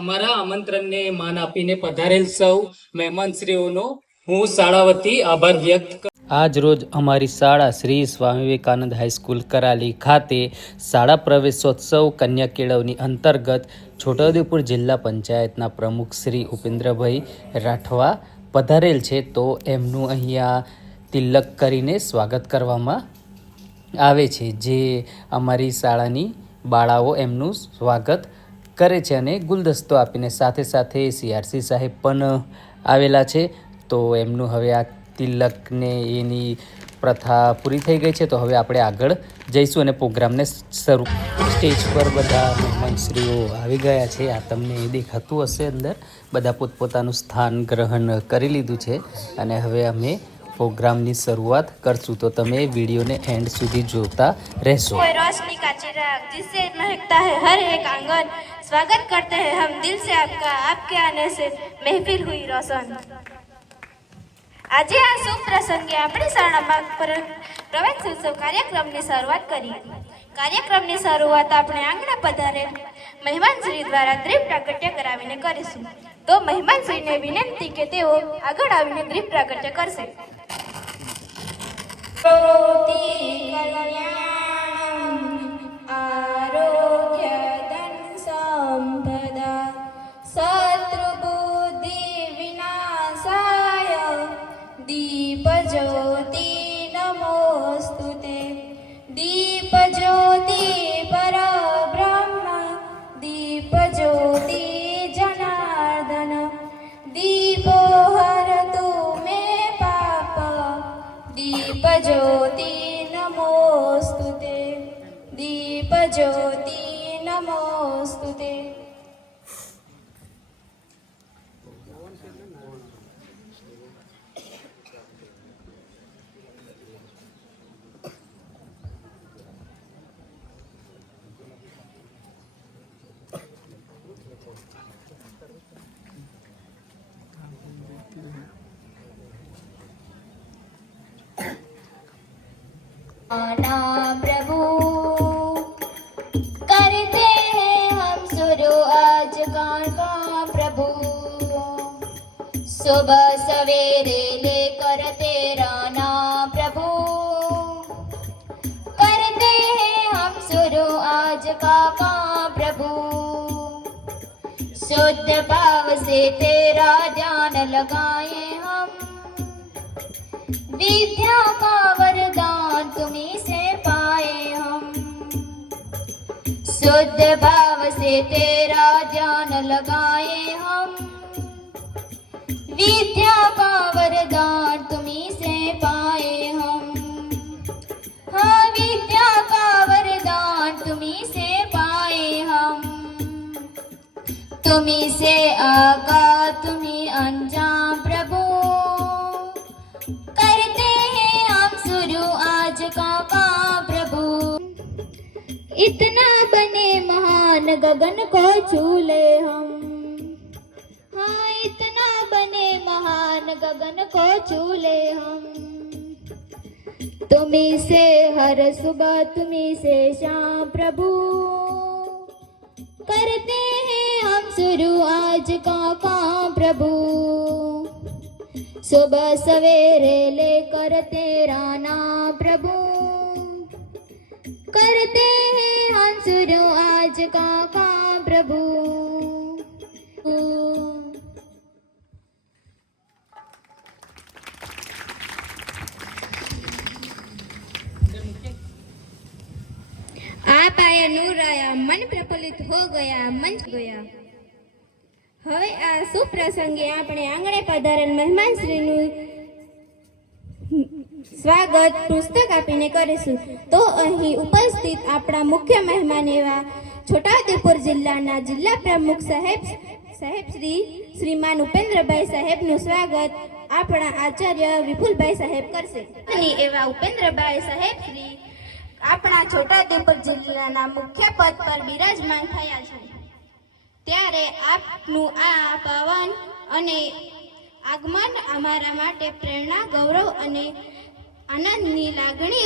અમારા આમંત્રણને માન આપીને પધારેલ સૌ મહેમાનશ્રીઓનો હું શાળા વતી આભાર વ્યક્ત કરું. આજ રોજ અમારી શાળા શ્રી સ્વામી વિવેકાનંદ હાઈસ્કૂલ કરાલી ખાતે શાળા પ્રવેશોત્સવ કન્યા કેળવણી અંતર્ગત છોટાઉદેપુર જિલ્લા પંચાયતના પ્રમુખ શ્રી ઉપેન્દ્રભાઈ રાઠવા પધારેલ છે. તો એમનું અહીંયા તિલક કરીને સ્વાગત કરવામાં આવે છે, જે અમારી શાળાની બાળાઓ એમનું સ્વાગત કરે છે અને ગુલદસ્તો આપીને. સાથે સાથે CRC સાહેબ પણ આવેલા છે. તો એમનું હવે આ તિલકને એની પ્રથા પૂરી થઈ ગઈ છે. તો હવે આપણે આગળ જઈશું અને પ્રોગ્રામને શરૂ. સ્ટેજ પર બધા મહેમાનશ્રીઓ આવી ગયા છે. આ તમને દેખાતું હશે. અંદર બધા પોતપોતાનું સ્થાન ગ્રહણ કરી લીધું છે અને હવે અમે प्रोग्राम की शुरुआत करશું. तो તમે वीडियो ने एंड સુધી જોતા રહેશો. कोई रोशनी का चिराग जिससे महकता है हर एक आंगन, स्वागत करते हैं हम दिल से आपका, आपके आने से महफिल हुई रोशन. આજે આ શુભ પ્રસંગે આપણી શાળામાં પ્રવેશોત્સવ કાર્યક્રમની શરૂઆત કરી. કાર્યક્રમની શરૂઆત આપણે આંગણે પધારેલ મહેમાનશ્રી દ્વારા દીપ પ્રાગટ્ય કરાવીને કરીશું. તો મહેમાનશ્રીને વિનંતી કે તેઓ આગળ આવીને દીપ પ્રાગટ્ય કરશે. आरोग्य धन संपदा शत्रुबुद्धि विनाशाय दीप ज्योति नमोस्तुते. दीप ज्योति परब्रह्म दीप ज्योति जनार्दन दीपो हरतु मे पाप दीप ज्योति नमोस्तुते. दीप ज्योति नमोस्तुते. आना प्रभु करते हैं हम शुरू आज का प्रभु. सुबह सवेरे लेकर तेरा नाम प्रभु करते हैं हम शुरू आज का प्रभु. शुद्ध भाव से तेरा ध्यान लगाए हम, विद्या का वरदान तुम्हीं से पाए हम. शुद्ध भाव से तेरा ध्यान लगाए हम, विद्या का वरदान तुम्हीं से पाए हम. हाँ, विद्या का वरदान तुम्हीं से पाए हम. तुम्हीं से आगा तुम्हीं अंजाम प्रभु करते हैं हम शुरू आज का प्रभु. इतना बने महान गगन को छू ले हम. हाँ, इतना बने महान गगन को छू ले हम. तुम्हीं से हर सुबह तुम्हीं से शाम प्रभु करते हैं हम शुरू आज का प्रभु. सुबह सवेरे लेकर तेरा नाम प्रभु करते हैं हम शुरू आज का प्रभु. आप आया नूर आया, मन प्रफुल्लित हो गया, मंच गया. હવે આ સુપ્રસંગે આપણે આંગણે પધારેલ મહેમાનશ્રીનું સ્વાગત પુસ્તક આપીને કરીશું. તો અહીં ઉપસ્થિત આપણા મુખ્ય મહેમાન એવા છોટાઉદેપુર જિલ્લાના જિલ્લા પ્રમુખ સાહેબ શ્રીમાન ઉપેન્દ્રભાઈ સાહેબનું સ્વાગત આપણા આચાર્ય વિપુલભાઈ સાહેબ કરશે. અને એવા ઉપેન્દ્રભાઈ સાહેબ શ્રી આપણા છોટાઉદેપુર જિલ્લાના મુખ્ય પદ પર બિરાજમાન થયા છે. ત્યારે આપનું આ પાવન અને આગમન અમારા માટે પ્રેરણા, ગૌરવ અને આનંદની લાગણી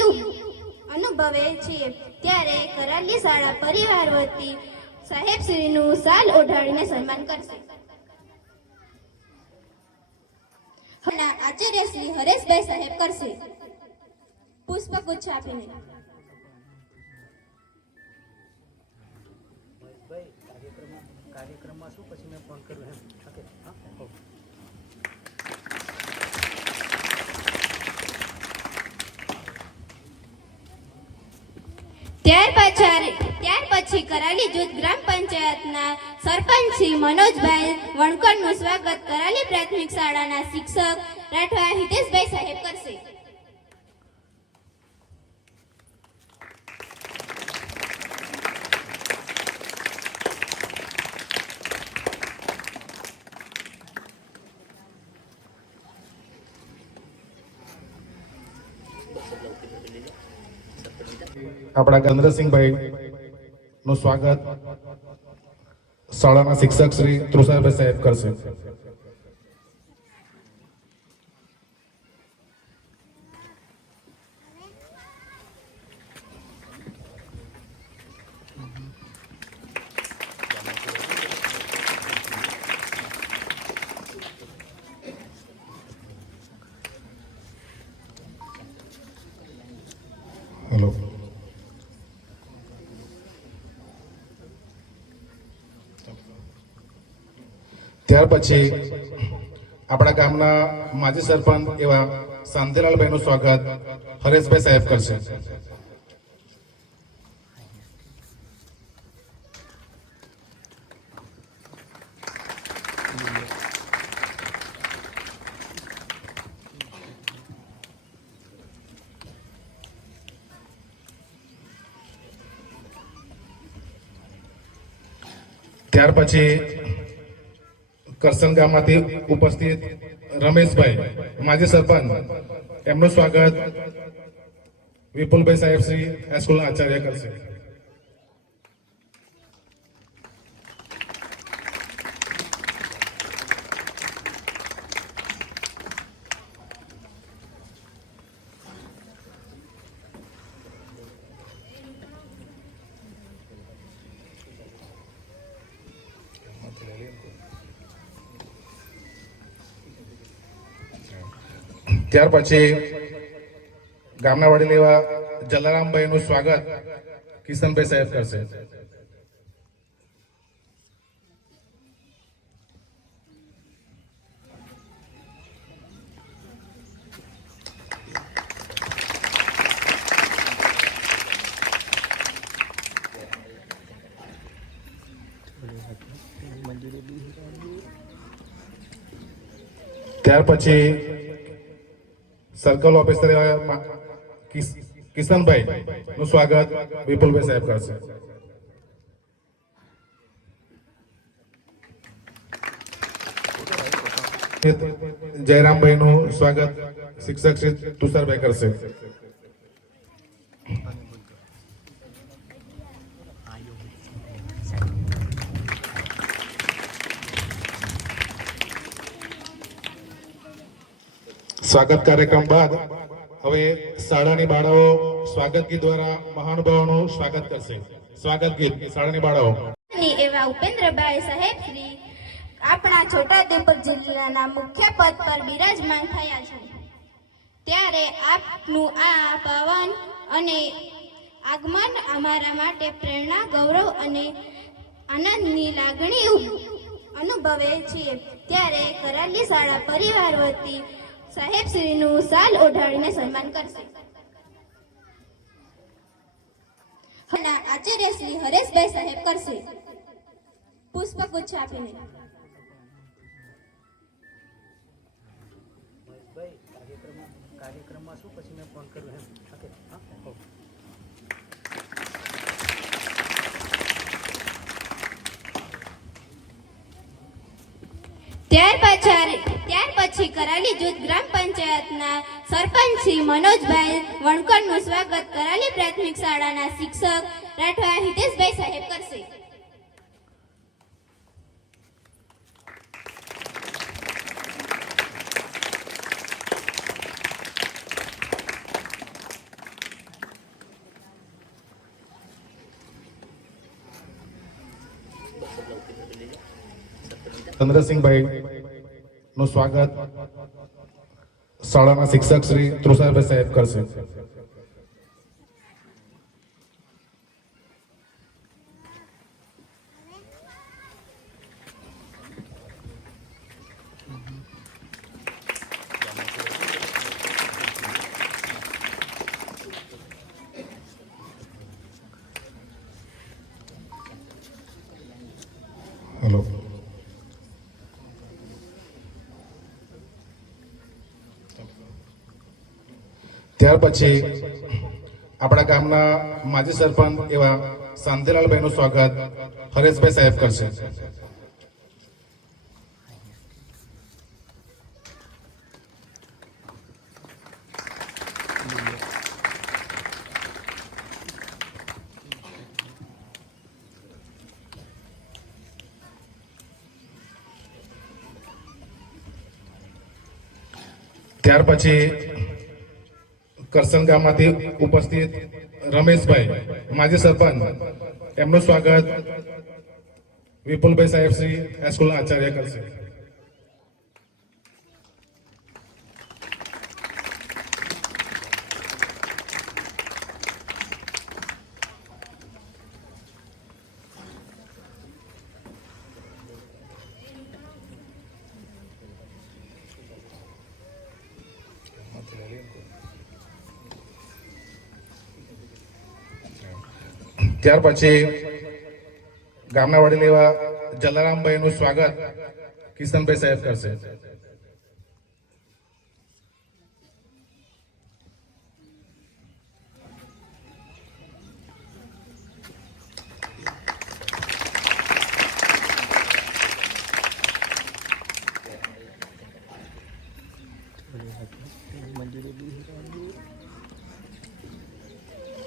અનુભવે છીએ. ત્યારે કરાલી શાળા પરિવાર વતી સાહેબશ્રીનું શાલ ઓઢાડીને સન્માન કરશે. આચાર્ય શ્રી હરેશભાઈ સાહેબ કરશે પુષ્પગુચ્છ આપીને. કાર્યક્રમમાં શું પછી મેં ફોન કર્યો એમ. ઓકે હા. ત્યાર પછી કરાલી જૂથ ગ્રામ પંચાયતના સરપંચ શ્રી મનોજભાઈ વણકરનું સ્વાગત કરાલી પ્રાથમિક શાળાના શિક્ષક રાઠવા હિતેશભાઈ સાહેબ કરશે. આપણા ગંદ્રસિંહભાઈ નું સ્વાગત શાળાના શિક્ષક શ્રી તૃષારભાઈ સાહેબ કરશે. હેલો. ત્યાર પછી આપણા ગામના માજી સરપંચ એવા શાંતિલાલભાઈ નું સ્વાગત હરેશભાઈ સાહેબ કરશે. ત્યાર પછી કરસન ગામમાંથી ઉપસ્થિત રમેશભાઈ માજી સરપંચ એમનું સ્વાગત વિપુલભાઈ સાહેબ શ્રી હાઈસ્કૂલના આચાર્ય કરશે. ત્યાર પછી ગામના વડીલ એવા જલારામભાઈ નું સ્વાગત કિશનભાઈ સાહેબ કરશે. ત્યાર પછી સર્કલ ઓફિસર કિશનભાઈ નું સ્વાગત વિપુલભાઈ સાહેબ કરશે. જયરામભાઈ નું સ્વાગત શિક્ષક શ્રી તુષારભાઈ કરશે. સ્વાગત કાર્યક્રમ બાદ હવે શાળાની બાળાઓ સ્વાગત ગીત દ્વારા મહાનુભાવોનું સ્વાગત કરશે. સ્વાગત ગીત શાળાની બાળાઓ એવા ઉપેન્દ્રભાઈ સાહેબ શ્રી આપણા છોટાઉદેપુર જિલ્લાના મુખ્ય પદ પર બિરાજમાન થયા છે. ત્યારે આપનું આ પાવન અને આગમન અમારા માટે પ્રેરણા, ગૌરવ અને આનંદની લાગણી અનુભવે છીએ. ત્યારે કરાલી શાળા પરિવાર વતી સાહેબશ્રીનું શાલ ઓઢાડીને સન્માન કરશે. આચાર્ય શ્રી હરેશભાઈ સાહેબ કરશે પુષ્પગુચ્છ આપીને. કાર્યક્રમમાં શું પછી મેં ફોન કર્યો એમ. ઓકે હા. ત્યાર પછી કરાલી જૂથ ગ્રામ પંચાયતના સરપંચ શ્રી મનોજભાઈ વણકરનું સ્વાગત કરાલી પ્રાથમિક શાળાના શિક્ષક રાઠવા હિતેશભાઈ સાહેબ કરશે. ચંદ્રસિંહભાઈ નું સ્વાગત શાળાના શિક્ષક શ્રી તુષારભાઈ સાહેબ કરશે. હેલો. ત્યાર પછી આપણા ગામના માજી સરપંચ એવા શાંતિલાલભાઈ નું સ્વાગત હરેશભાઈ સાહેબ કરશે. ત્યાર પછી કરસન ગામમાંથી ઉપસ્થિત રમેશભાઈ માજી સરપંચ એમનું સ્વાગત વિપુલભાઈ સાહેબ શ્રી હાઈસ્કૂલના આચાર્ય કરશે. ત્યાર પછી ગામના વડીલ એવા જલારામભાઈ નું સ્વાગત કિશનભાઈ સાહેબ કરશે.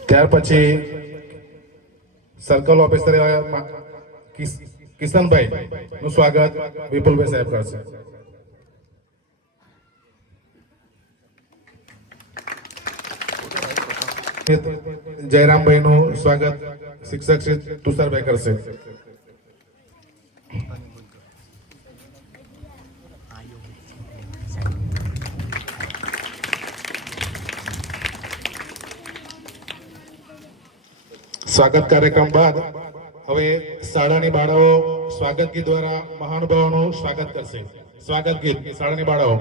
ત્યાર પછી સર્કલ ઓફિસર એવા કિશનભાઈ નું સ્વાગત વિપુલભાઈ સાહેબ કરશે. જયરામભાઈ નું સ્વાગત શિક્ષક શ્રી તુષારભાઈ કરશે. સ્વાગત કાર્યક્રમ બાદ હવે શાળાની બાળાઓ સ્વાગત ગીત દ્વારા મહાનુભાવોનું સ્વાગત કરશે. સ્વાગત ગીત શાળાની બાળાઓ.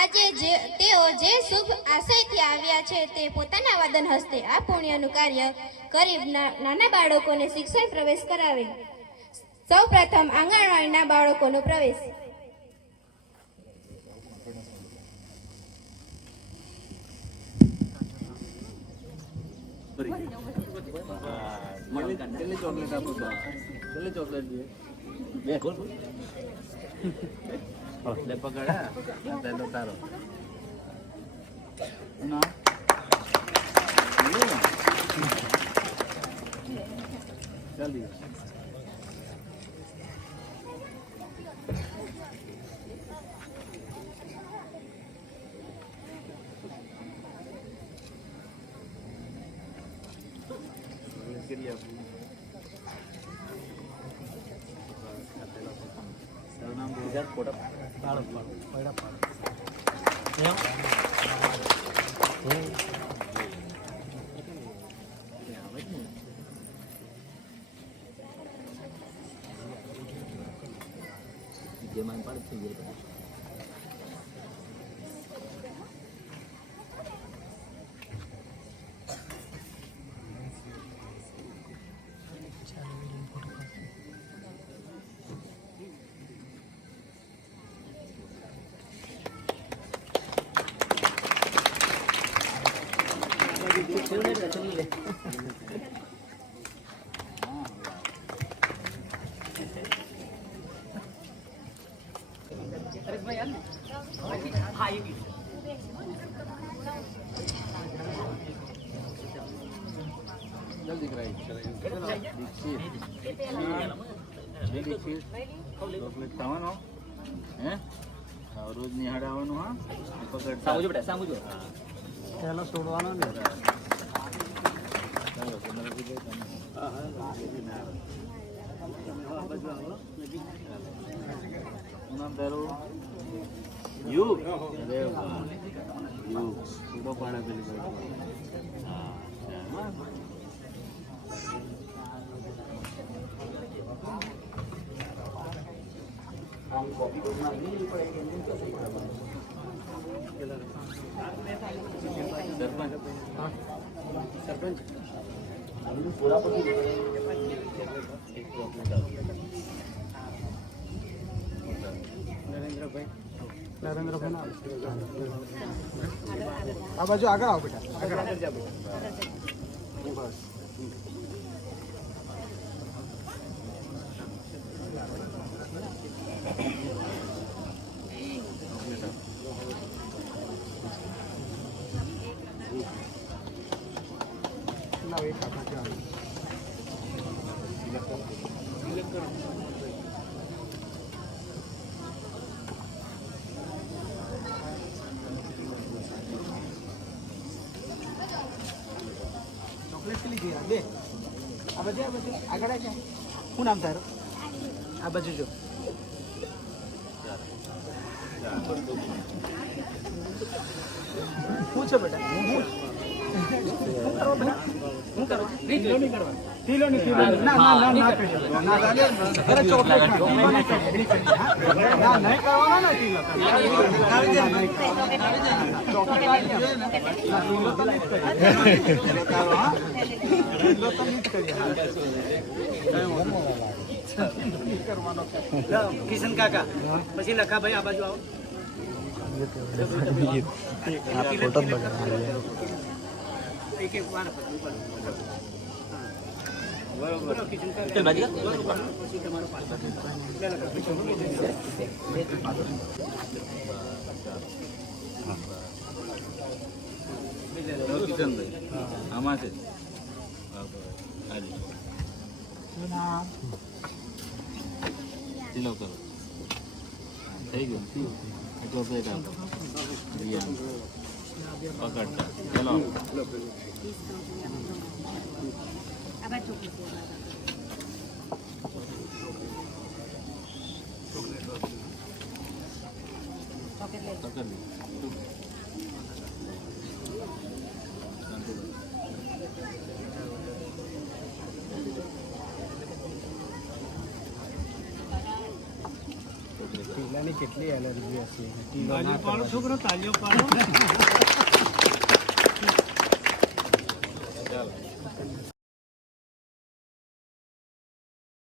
આજે તેઓ જે શુભ આશયથી આવ્યા છે તે પોતાના વાદન હસ્તે આ પુણ્યનું કાર્ય કરી નાના બાળકોને શિક્ષણ પ્રવેશ કરાવે. સૌ પ્રથમ આંગણવાડીના બાળકોનો પ્રવેશ. ચોકલેટ આપો તો ચોકલેટ લે પકડા તારો ના ચાલી રોજ નિહાળવાનું. હા પકડ સામુજો બેટા સામુજો પેલો છોડવાનો ને ચાલો નામ તારું યુગ અરે વાહ યુગ ઉભો પાડે પેલી બાજુ હા સરપંચ આ બાજુ આગળ આવો બેટા આગળ જા ચોકલેટ કેટલી થઈ બે આ બાજુ આગળ આ શું નામ તારું આ બાજુ જો શું છે બેટા શું કરવા કિલો ની ના ના ના ના ના અરે ચોકલેટ ના નહીં કરવાનો ને કિલો કિશન કાકા પછી લખાભાઈ આ બાજુ આવો એક એક વાર બરોબર કિશન કાકા પછી તમારો પાછો કિશનભાઈ આમાં છે ચલો કરો થઈ ગયું ચોકલેટ આપો પકડતા ચલો ટીલાની કેટલી એલર્જી હશે ટીલા પાડો છોકરો તાલીઓ પાડો ચાલો